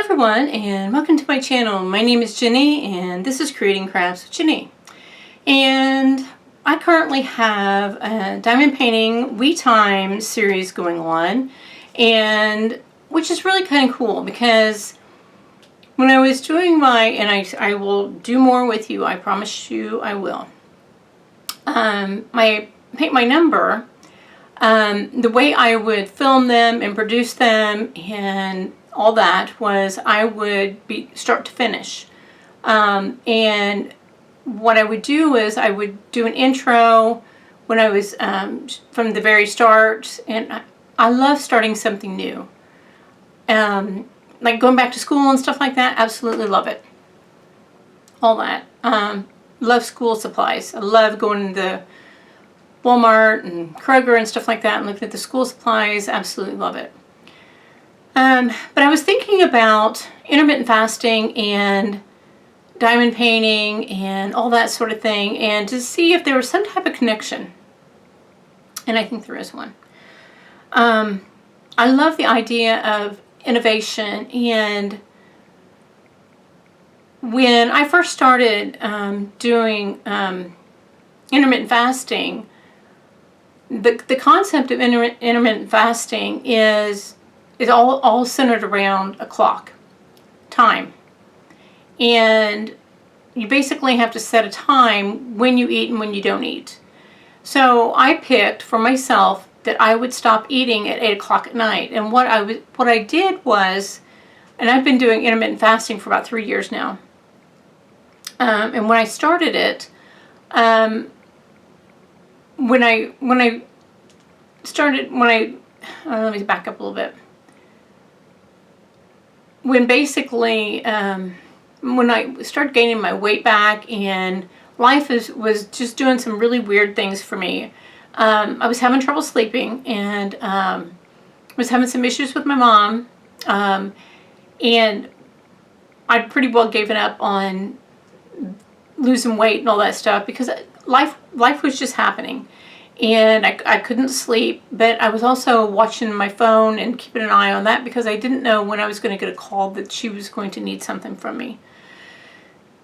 everyone, and welcome to my channel. My name is Jenny and this is Creating Crafts with Jenny. And I currently have a diamond painting We Time series going on, and which is really kind of cool because when I was doing I will do more with you, I promise you I will. My Paint My Number, the way I would film them and produce them and all that was I would be start to finish. And what I would do is I would do an intro when I was from the very start, and I love starting something new. Like going back to school and stuff like that, absolutely love it. All that. Love school supplies. I love going to the Walmart and Kroger and stuff like that and looking at the school supplies. Absolutely love it. But I was thinking about intermittent fasting and diamond painting and all that sort of thing, and to see if there was some type of connection. And I think there is one. I love the idea of innovation, and when I first started doing intermittent fasting, the concept of intermittent fasting is all centered around a clock, time. And you basically have to set a time when you eat and when you don't eat. So I picked for myself that I would stop eating at 8 o'clock at night. And what I did was, and I've been doing intermittent fasting for about 3 years now. And when I started it, let me back up a little bit. When basically, when I started gaining my weight back and life was just doing some really weird things for me. I was having trouble sleeping, and was having some issues with my mom, and I'd pretty well given up on losing weight and all that stuff because life was just happening. And I couldn't sleep, but I was also watching my phone and keeping an eye on that because I didn't know when I was going to get a call that she was going to need something from me.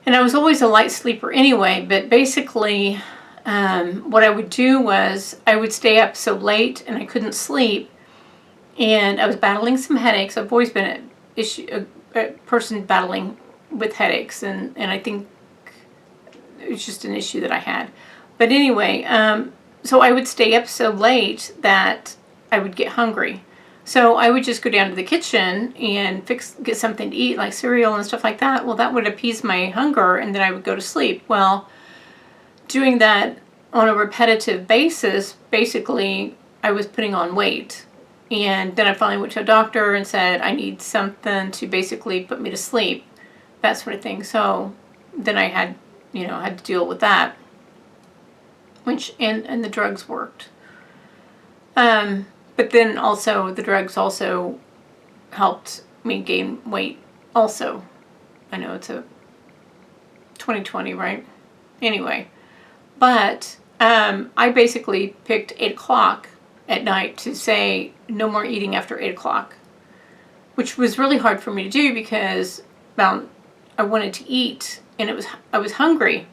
And I was always a light sleeper anyway, but basically what I would do was I would stay up so late and I couldn't sleep, and I was battling some headaches. I've always been a person battling with headaches, and I think it's just an issue that I had. But anyway, so I would stay up so late that I would get hungry. So I would just go down to the kitchen and get something to eat, like cereal and stuff like that. Well, that would appease my hunger, and then I would go to sleep. Well, doing that on a repetitive basis, basically, I was putting on weight. And then I finally went to a doctor and said, I need something to basically put me to sleep, that sort of thing. So then I had to deal with that. And the drugs worked. But then also the drugs also helped me gain weight also. I know it's a 2020, right? Anyway, but I basically picked 8 o'clock at night to say no more eating after 8 o'clock, which was really hard for me to do because I wanted to eat and I was hungry.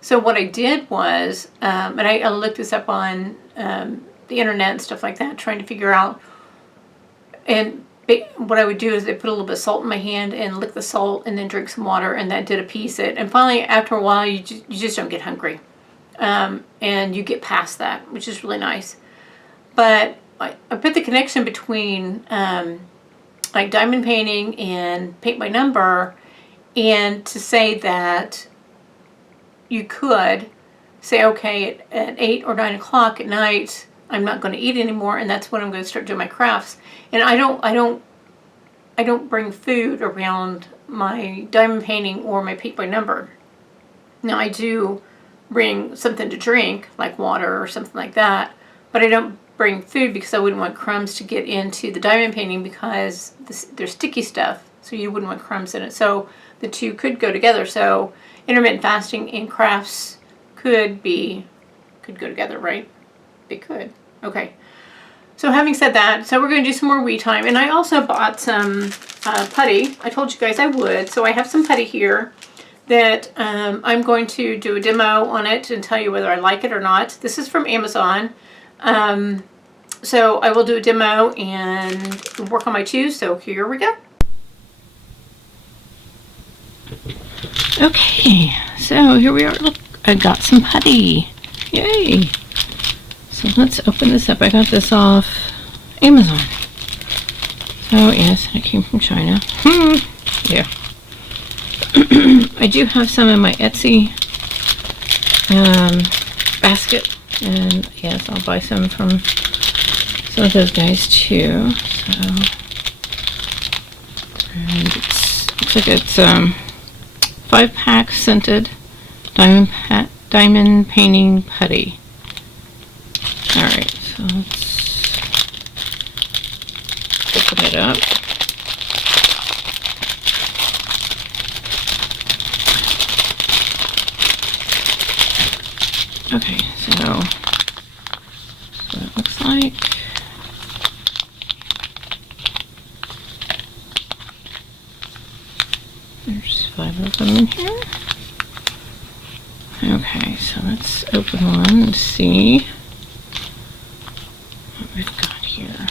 So what I did was, and I looked this up on the internet and stuff like that, trying to figure out, and what I would do is I put a little bit of salt in my hand and lick the salt and then drink some water, and that did appease it. And finally, after a while, you just don't get hungry. And you get past that, which is really nice. But I put the connection between like diamond painting and Paint My Number, and to say that you could say, okay, at 8 or 9 o'clock at night, I'm not going to eat anymore, and that's when I'm going to start doing my crafts. And I don't bring food around my diamond painting or my Paint by Number. Now I do bring something to drink, like water or something like that, but I don't bring food because I wouldn't want crumbs to get into the diamond painting because there's sticky stuff, so you wouldn't want crumbs in it. So the two could go together. So intermittent fasting and crafts could go together, right? They could. Okay. So having said that, so we're going to do some more we time. And I also bought some putty. I told you guys I would. So I have some putty here that I'm going to do a demo on it and tell you whether I like it or not. This is from Amazon. So I will do a demo and work on my two. So here we go. Okay, so here we are. Look, I got some putty. Yay! So let's open this up. I got this off Amazon. So yes, it came from China. Yeah. I do have some in my Etsy basket, and yes, I'll buy some from some of those guys too. So, and looks like it's 5-pack scented diamond painting putty. All right, so let's open it up. Okay, so it looks like. There's 5 of them in here. Okay, so let's open one and see what we've got here.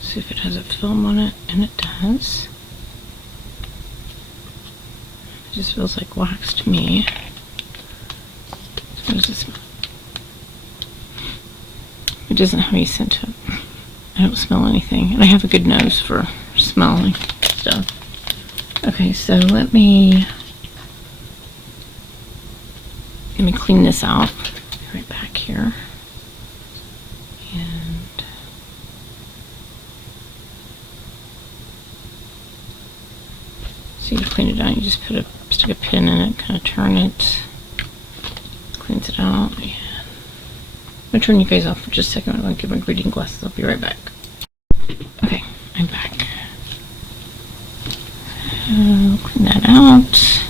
See if it has a film on it, and it does. It just feels like wax to me. So what does this smell? It doesn't have any scent to it. I don't smell anything, and I have a good nose for smelling stuff. Okay, so let me clean this out. Right back here. So you clean it out, you just stick a pin in it, kind of turn it, cleans it out. And I'm going to turn you guys off for just a second. I'm going to get my reading glasses. I'll be right back. Okay, I'm back. Clean that out.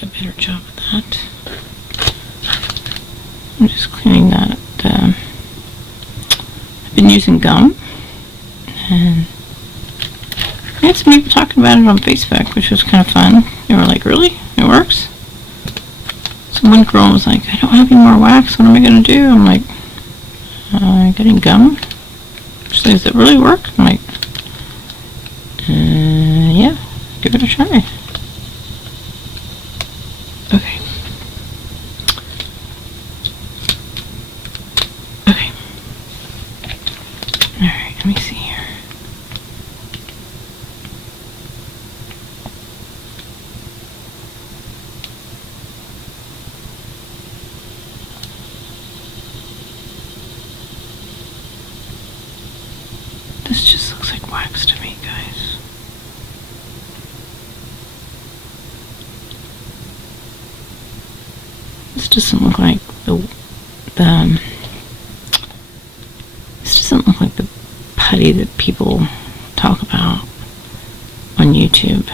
Do a better job of that. I'm just cleaning that. I've been using gum, and I had some people talking about it on Facebook, which was kind of fun. They were like, really? It works? So one girl was like, I don't have any more wax. What am I going to do? I'm like, getting gum? She says, does it really work? I'm like, yeah, give it a try. Okay. Okay. Alright, let me see here. This just looks like wax to me, guys. This doesn't look like this doesn't look like the putty that people talk about on YouTube.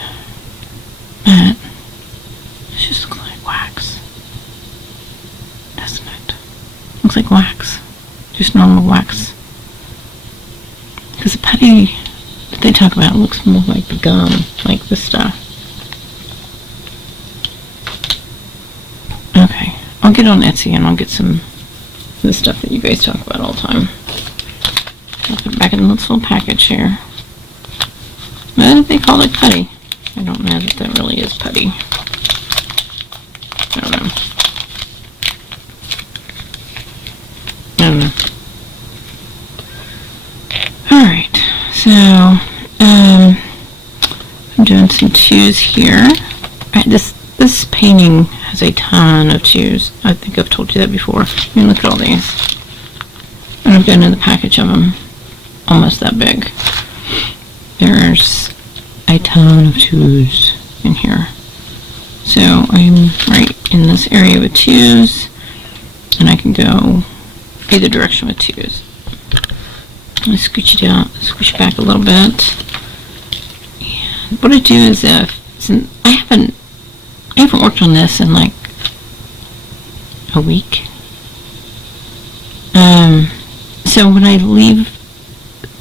But it just looks like wax. Doesn't it? Looks like wax. Just normal wax. Because the putty that they talk about looks more like the gum, like this stuff. Okay, I'll get on Etsy and I'll get some of the stuff that you guys talk about all the time. I'll put it back in this little package here. But they call it putty. I don't know that that really is putty. I don't know. I don't know. Alright, so I'm doing some twos here. This painting has a ton of chews. I think I've told you that before. I mean, look at all these. And I've gotten in the package of them almost that big. There's a ton of chews in here. So I'm right in this area with chews, and I can go either direction with chews. I'm going to scooch it out, scooch it back a little bit. And what I do is since I haven't worked on this in like a week. So when I leave,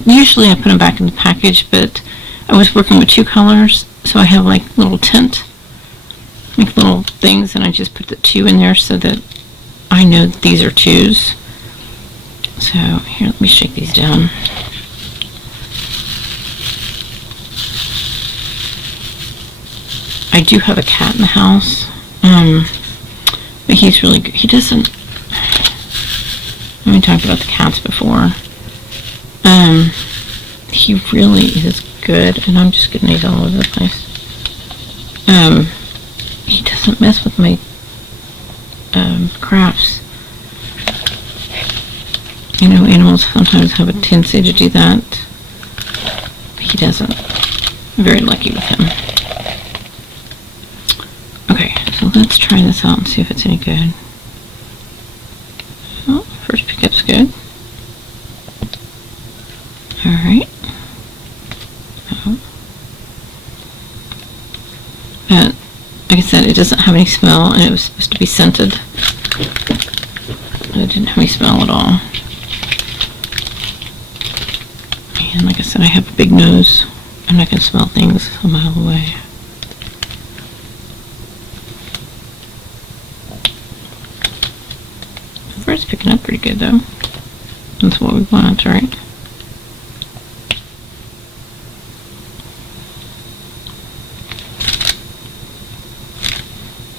usually I put them back in the package, but I was working with 2 colors, so I have like little tint, like little things, and I just put the 2 in there so that I know that these are 2s. So here, let me shake these down. I do have a cat in the house, but he's really good. He doesn't, we talked about the cats before. He really is good, and I'm just getting these all over the place. He doesn't mess with my crafts. You know, animals sometimes have a tendency to do that, but he doesn't. I'm very lucky with him. Okay, so let's try this out and see if it's any good. Oh, first pickup's good. Alright. Like I said, it doesn't have any smell, and it was supposed to be scented. But it didn't have any smell at all. And like I said, I have a big nose, and I can smell things a mile away. The bird's picking up pretty good, though. That's what we want, right?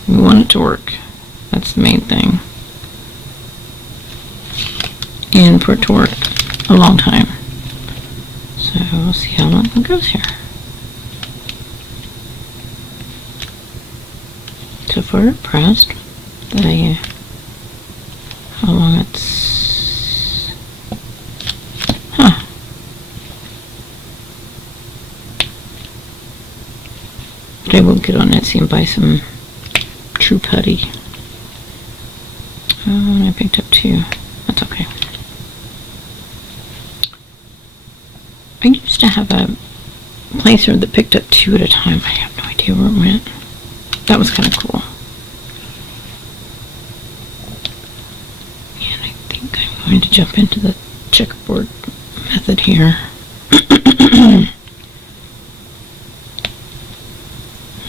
We want it to work. That's the main thing. And for it to work a long time. So we'll see how long it goes here. So far pressed, how long it's, But I will get on Etsy and buy some true putty. Oh, and I picked up 2. That's okay. I used to have a placer that picked up 2 at a time. I have no idea where it went. That was kind of cool. And I think I'm going to jump into the checkerboard method here.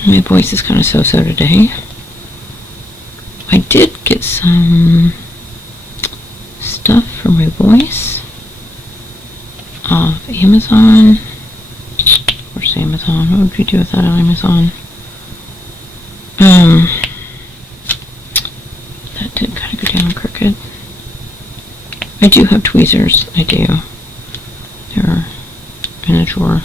My voice is kind of so-so today. I did get some stuff for my voice off Amazon. Where's Amazon? What would we do without Amazon? That did kind of go down crooked. I do have tweezers. I do. They're in a drawer.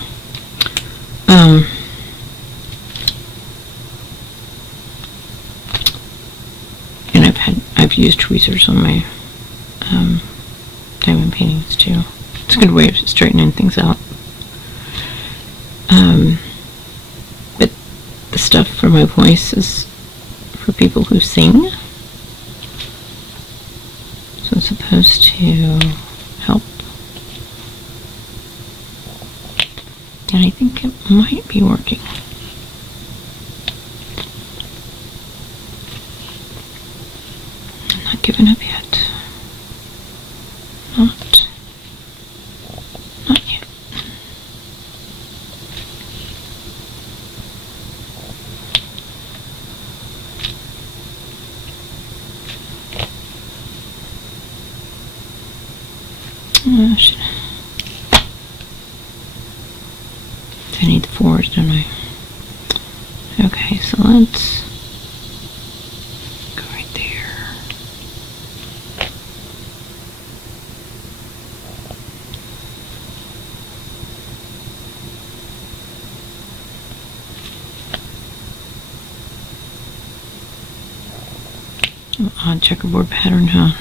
And I've used tweezers on my diamond paintings too. It's a good way of straightening things out. But the stuff for my voice is for people who sing. So it's supposed to help. And I think it might be working. I'm not giving up yet. Not yet. I need the 4s, don't I? Okay, so let's go right there. An odd checkerboard pattern, huh?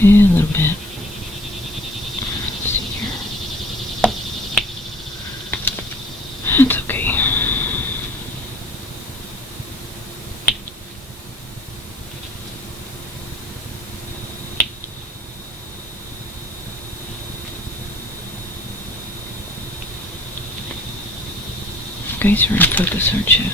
Yeah, a little bit. Let's see here. That's okay. You guys are in focus, aren't you? Yeah.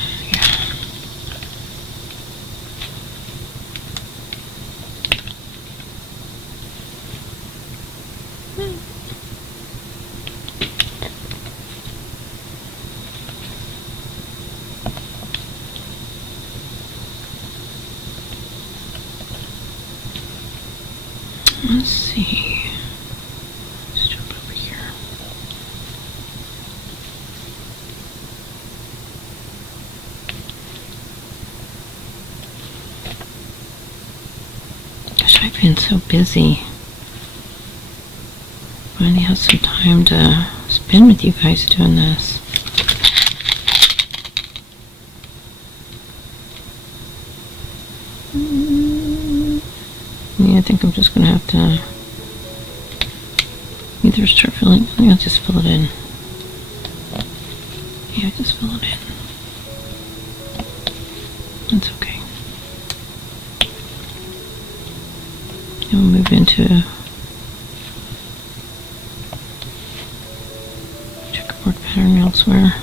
Let's see. Let's jump over here. Gosh, I've been so busy. Finally have some time to spend with you guys doing this. Yeah, I think I'm just gonna have to either start filling. I think I'll just fill it in. Yeah, just fill it in. That's okay. Then we'll move into checkerboard pattern elsewhere.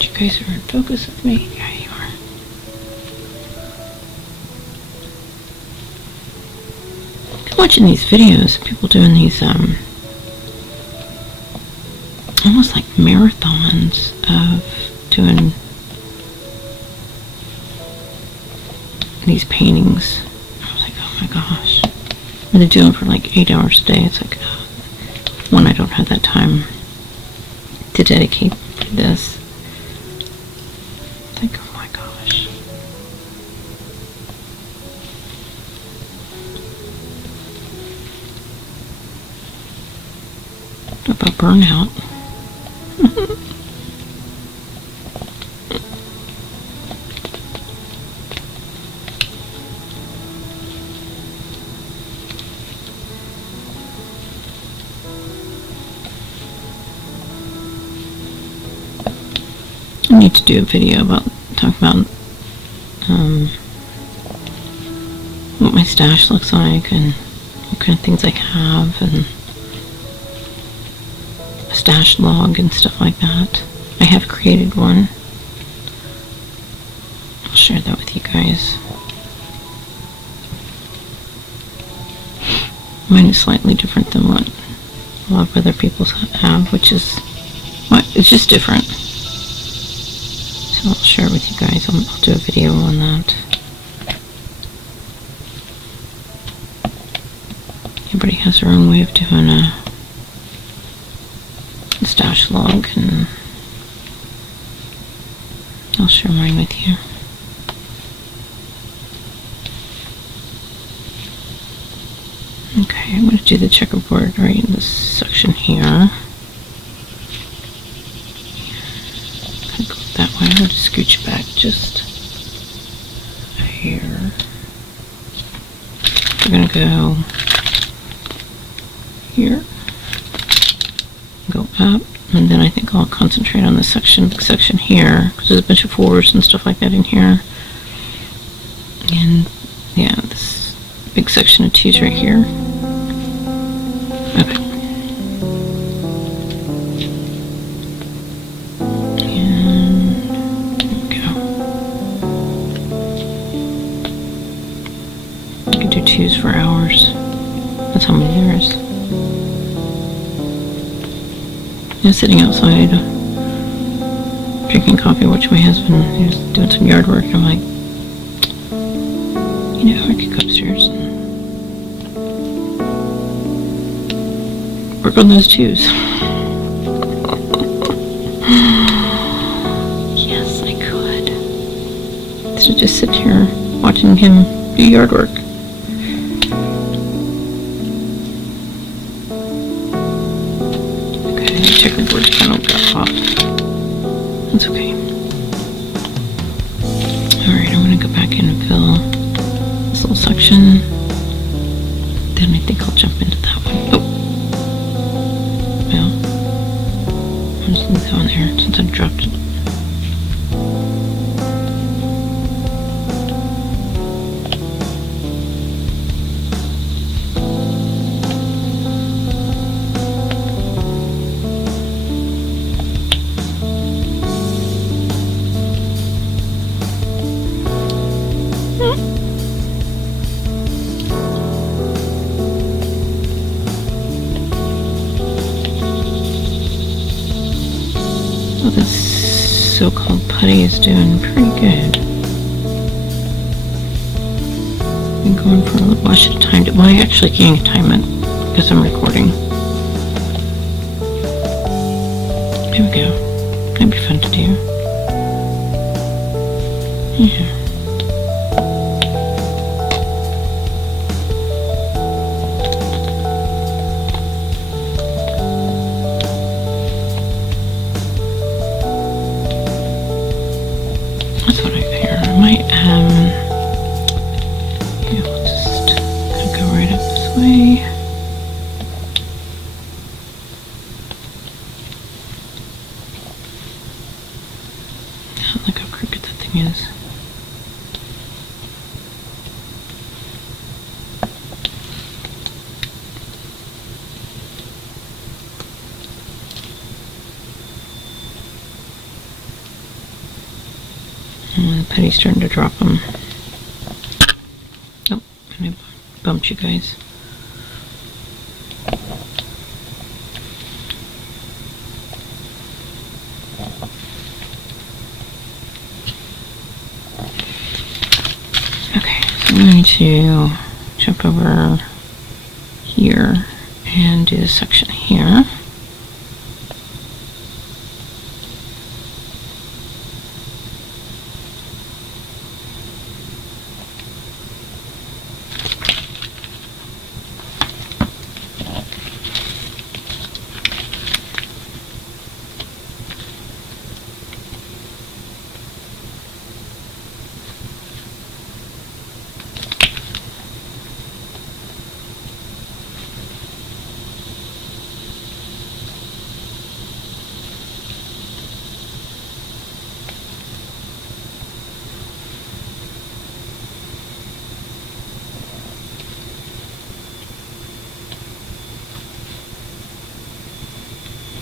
You guys are in focus with me. Yeah, you are. I'm watching these videos, people doing these almost like marathons of doing these paintings. I was like, oh my gosh. And they're doing it for like 8 hours a day. It's like, one, I don't have that time to dedicate to this. Like, oh my gosh. What about burnout? I need to do a video talk about what my stash looks like and what kind of things I have, and a stash log and stuff like that. I have created one. I'll share that with you guys. Mine is slightly different than what a lot of other people's have, which is, it's just different. So I'll share it with you guys. I'll do a video on that. Everybody has their own way of doing a stash log, and I'll share mine with you. Okay, I'm going to do the checkerboard right in this section here. That way, I'm going to scooch back just here. We're going to go here, go up, and then I think I'll concentrate on this section here, because there's a bunch of 4s and stuff like that in here. And yeah, this big section of 2s right here. Okay. For hours. That's how many there is. I'm sitting outside drinking coffee, watching my husband. He was doing some yard work, and I'm like, you know, I could go upstairs and work on those 2s. Yes, I could. So just sit here watching him do yard work. relaxation. Then I think I'll jump into that one. Oh, well, I'll just leave that one there since I dropped it. Well, this so-called Putty is doing pretty good. Been going for a little while. I should have timed it. Well, I actually can't time it because I'm recording. There we go. That'd be fun to do. Yeah. That's what I hear. I might, yeah, we'll just kind of go right up this way. Look how crooked that thing is. And the Putty's starting to drop them. Oh, and I bumped you guys. Okay, so I'm going to jump over here and do this section here.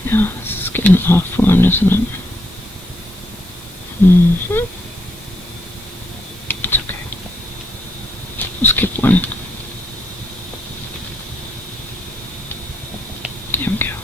Yeah, this is getting off one, isn't it? It's okay. We'll skip one. There we go.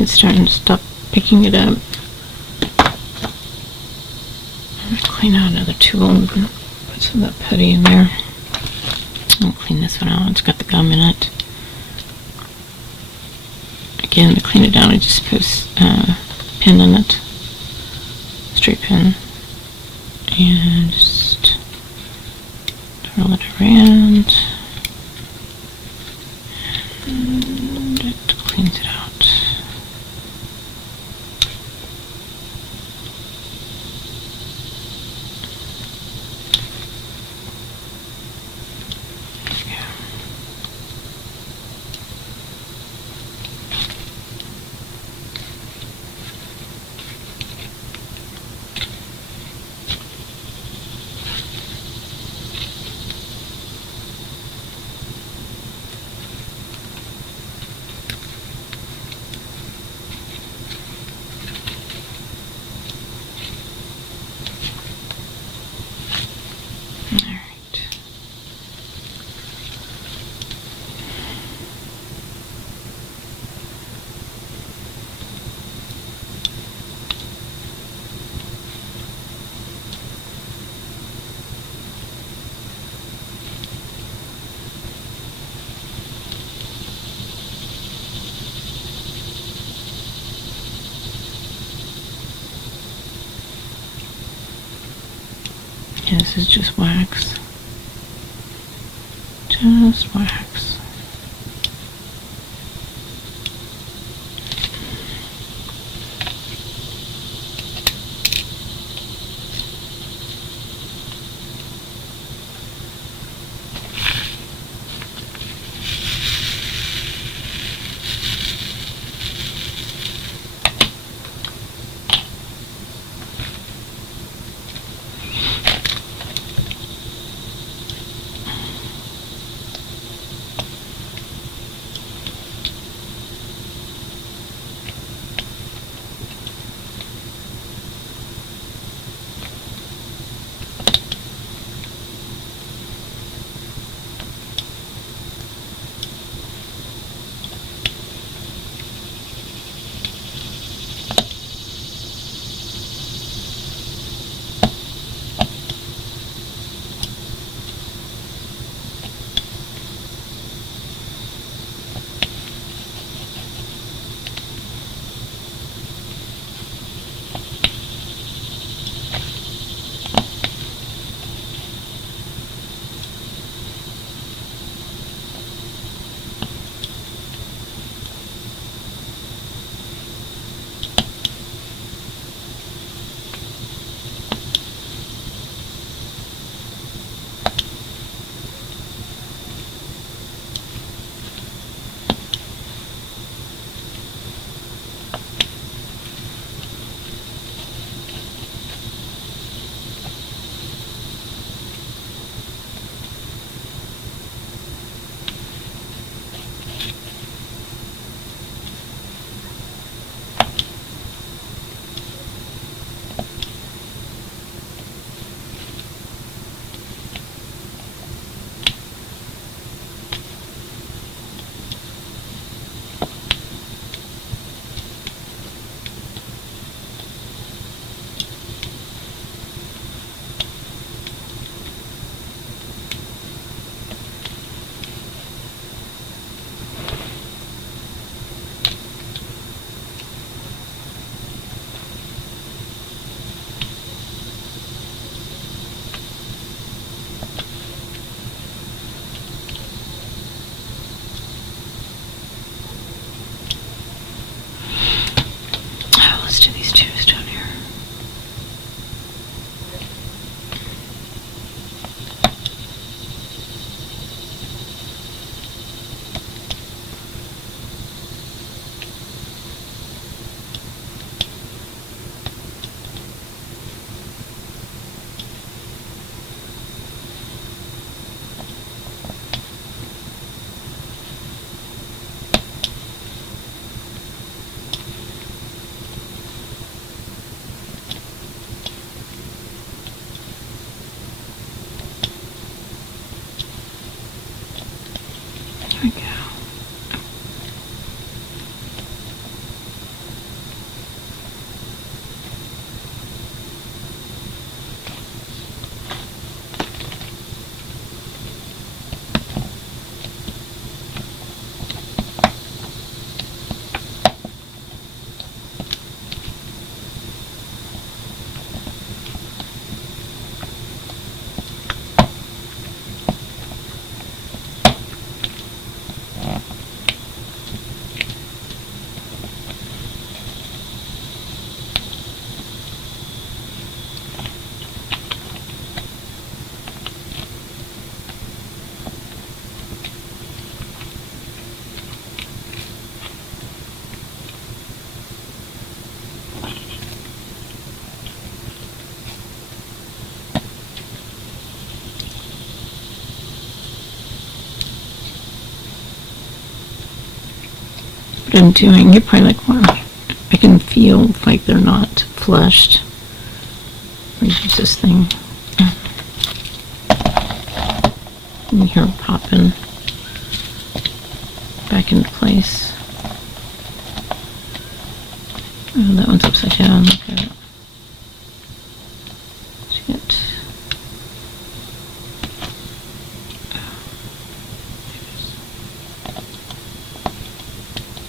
See, it's starting to stop picking it up. I'm gonna clean out another tool and put some of that putty in there. I'll clean this one out. It's got the gum in it. Again, to clean it down, I just put a pin in it, straight pin, and just twirl it around, and it cleans it out. Yeah, this is just wax. Just wax. what I'm doing. You're probably like, wow, I can feel like they're not flushed. Let me use this thing. And here, popping back into place. Oh, that one's upside down. Look at it. Shit.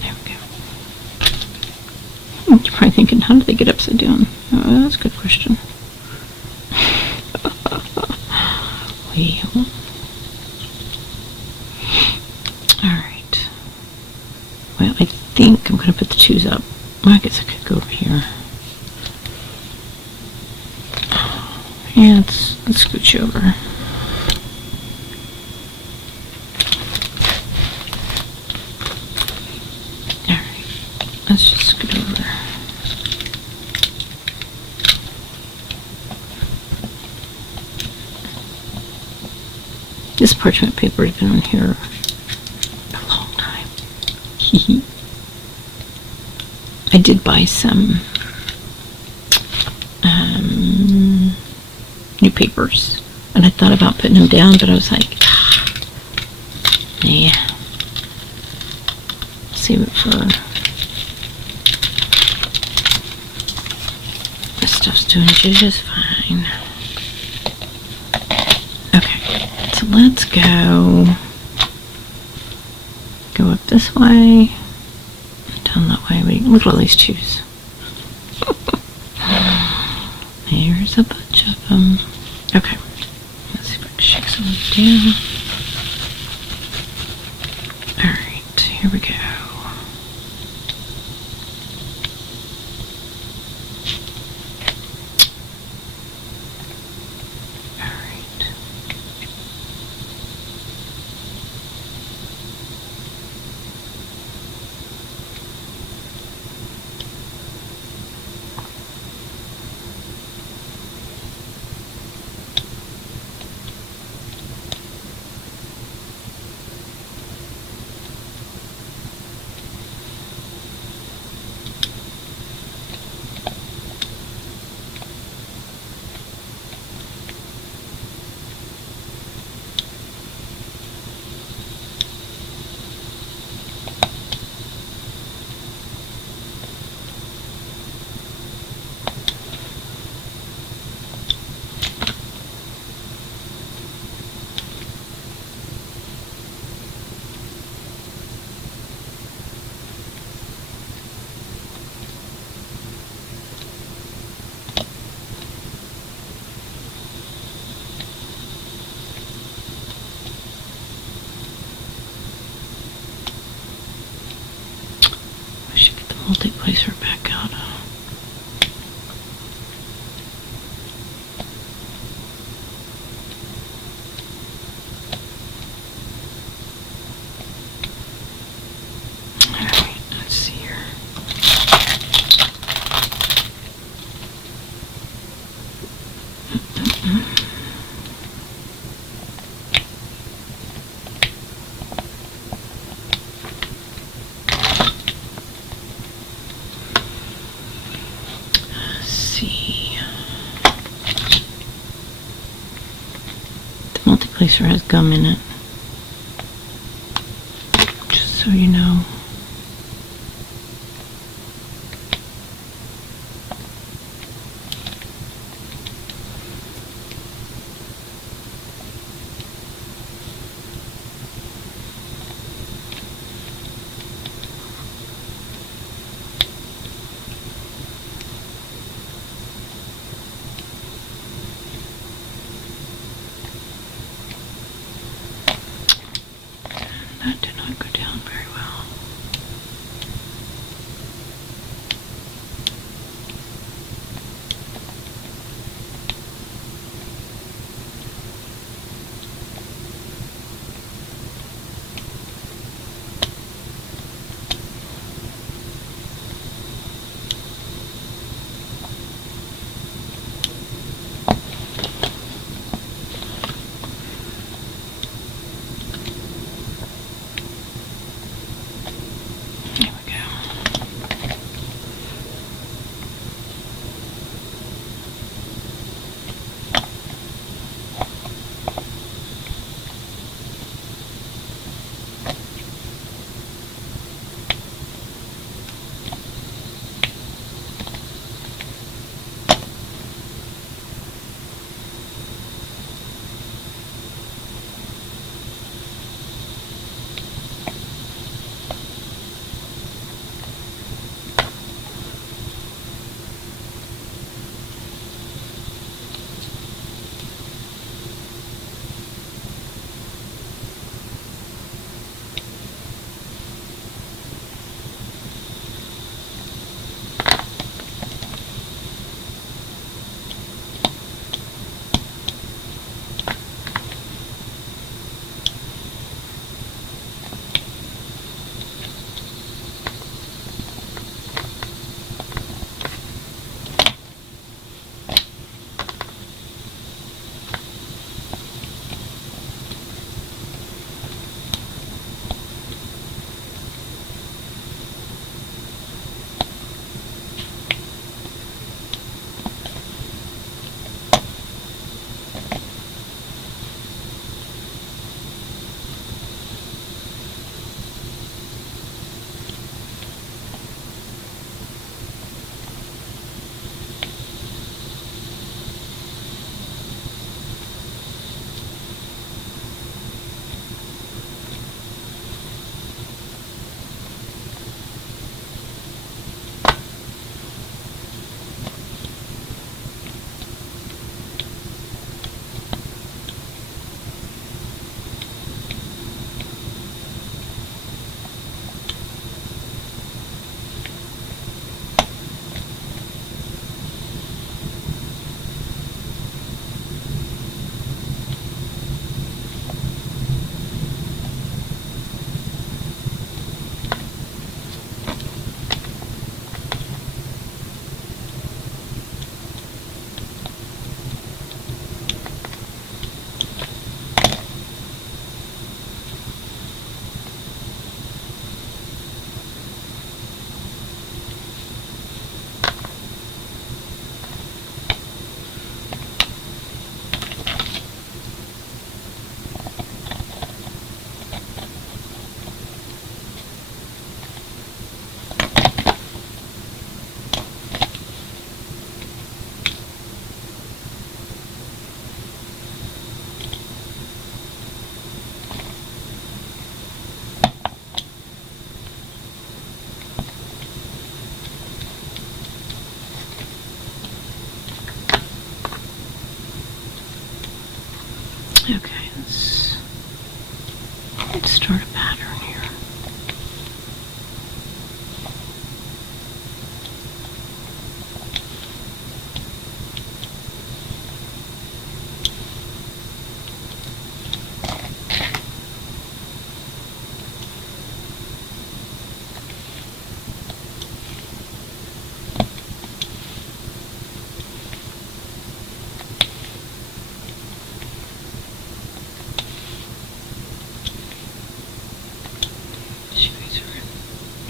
There we go. You're probably thinking, how did they get upside down? Oh, that's a good question. Well. Alright. Well, I think I'm going to put the twos up. Well, I guess I could go over here. Yeah, let's scooch over. Alright. Let's just scoot over. This parchment paper has been on here a long time. I did buy some new papers, and I thought about putting them down, but I was like, yeah, save it for this stuff's doing just fine. Okay, so let's go up this way, down that way. Wait, look at all these twos. There's a bunch of them. Okay, let's see if I can shake some of them down. Alright, here we go. Multi-placer back out. Alright, let's see here. Multi-placer has gum in it, just so you know. That did not go down very well.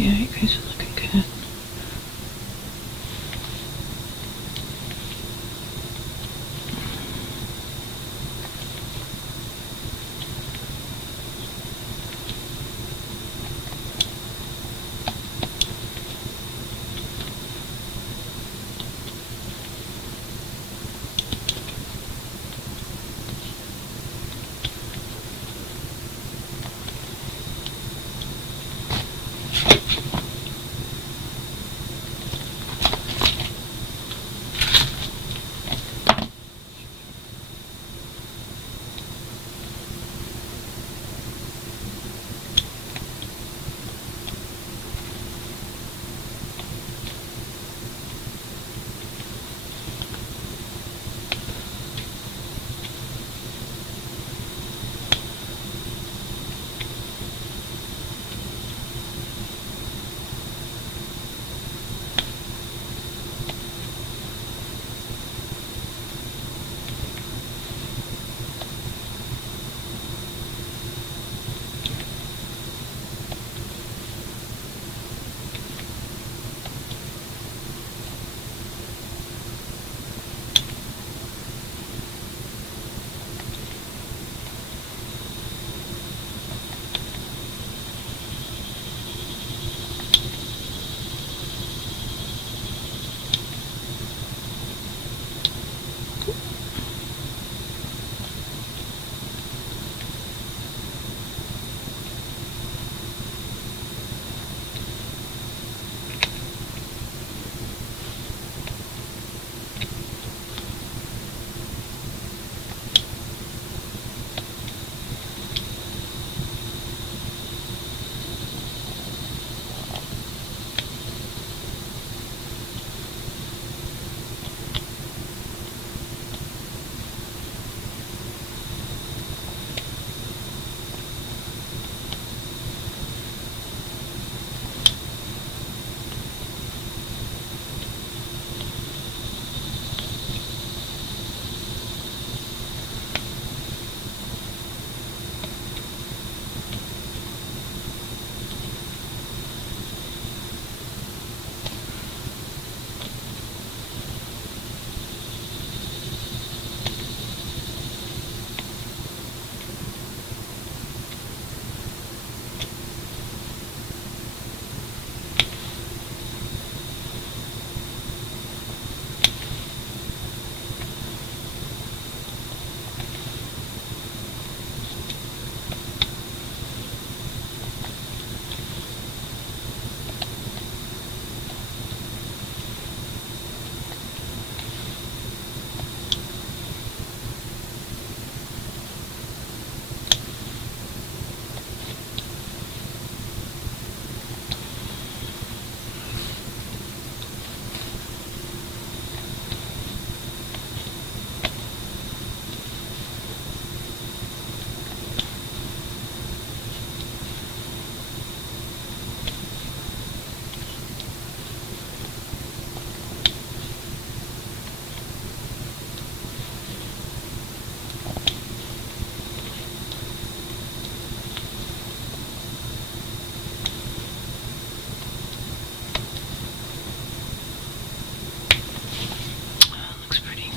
Yeah, you guys are looking good. Looks pretty.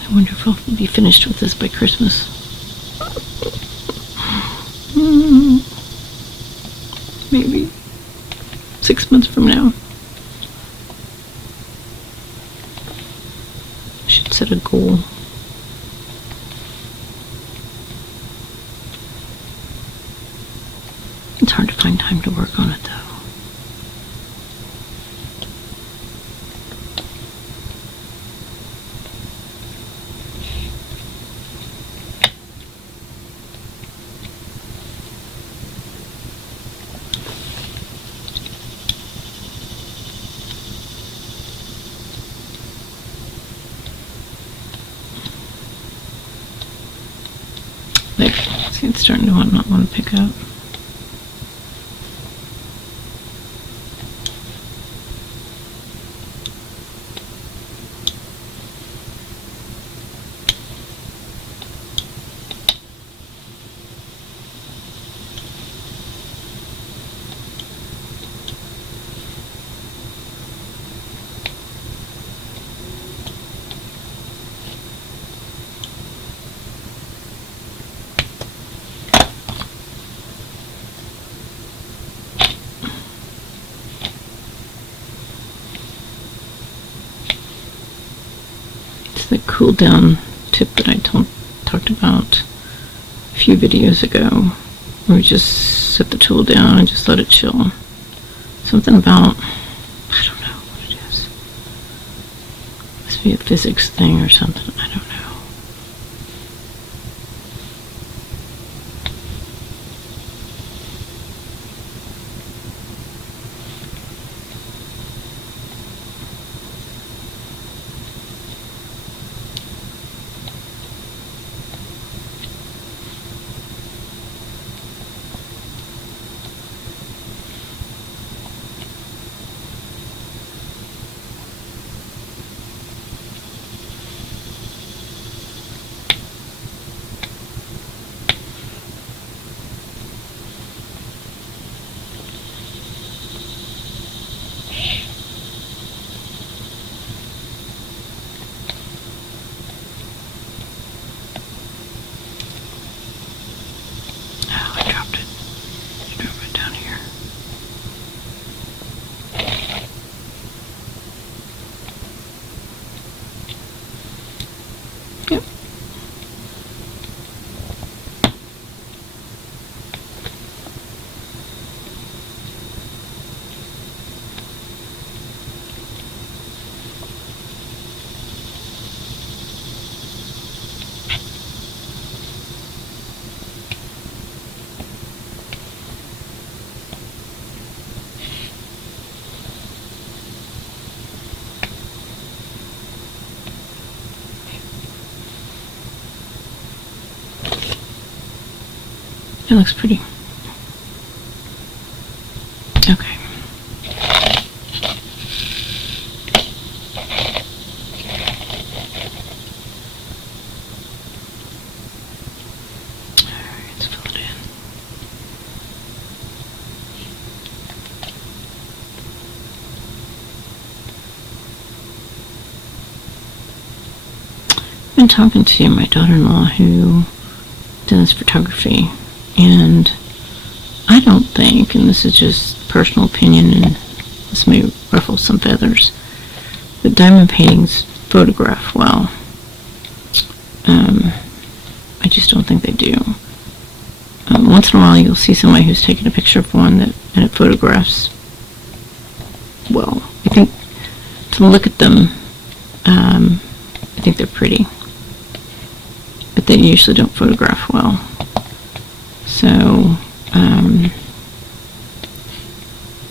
I wonder if I'll be finished with this by Christmas. Maybe 6 months from now. I should set a goal. It's hard to find time to work on it though. There, see, it's starting to not want to pick up. the cool down tip that I talked about a few videos ago, where we just set the tool down and just let it chill. Something about, I don't know what it is. Must be a physics thing or something, I don't know. It looks pretty. Okay. Alright, let's fill it in. I've been talking to my daughter-in-law who does photography, and I don't think, and this is just personal opinion, and this may ruffle some feathers, that diamond paintings photograph well. I just don't think they do. Once in a while you'll see somebody who's taken a picture of one and it photographs well. I think to look at them, I think they're pretty, but they usually don't photograph well. So,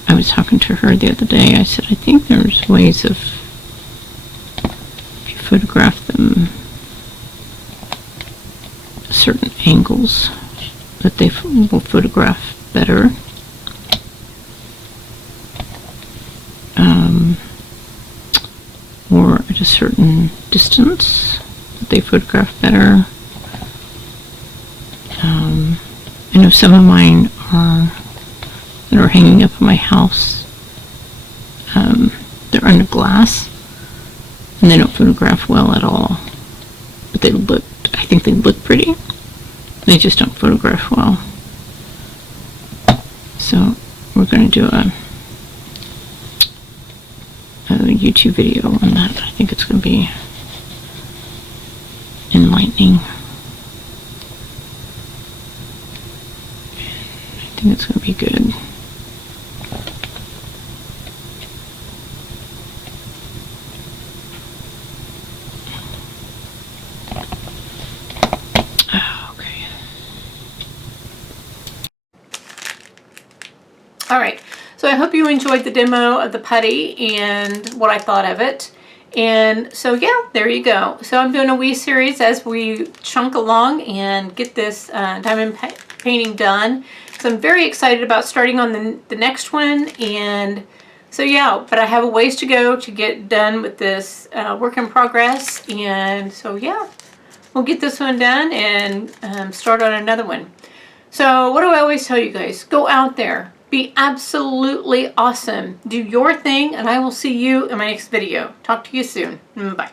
I was talking to her the other day. I said, I think there's ways of, if you photograph them at certain angles, that they will photograph better. Or at a certain distance, that they photograph better. I know some of mine that are hanging up in my house, they're under glass, and they don't photograph well at all. But I think they look pretty. They just don't photograph well. So we're going to do a YouTube video on that. I think it's going to be enlightening. I think it's going to be good. Okay. All right, so I hope you enjoyed the demo of the putty and what I thought of it. And so yeah, there you go. So I'm doing a wee series as we chunk along and get this diamond painting done. So I'm very excited about starting on the next one. And so yeah, but I have a ways to go to get done with this work in progress. And so yeah, we'll get this one done and start on another one. So what do I always tell you guys? Go out there. Be absolutely awesome. Do your thing, and I will see you in my next video. Talk to you soon. Bye.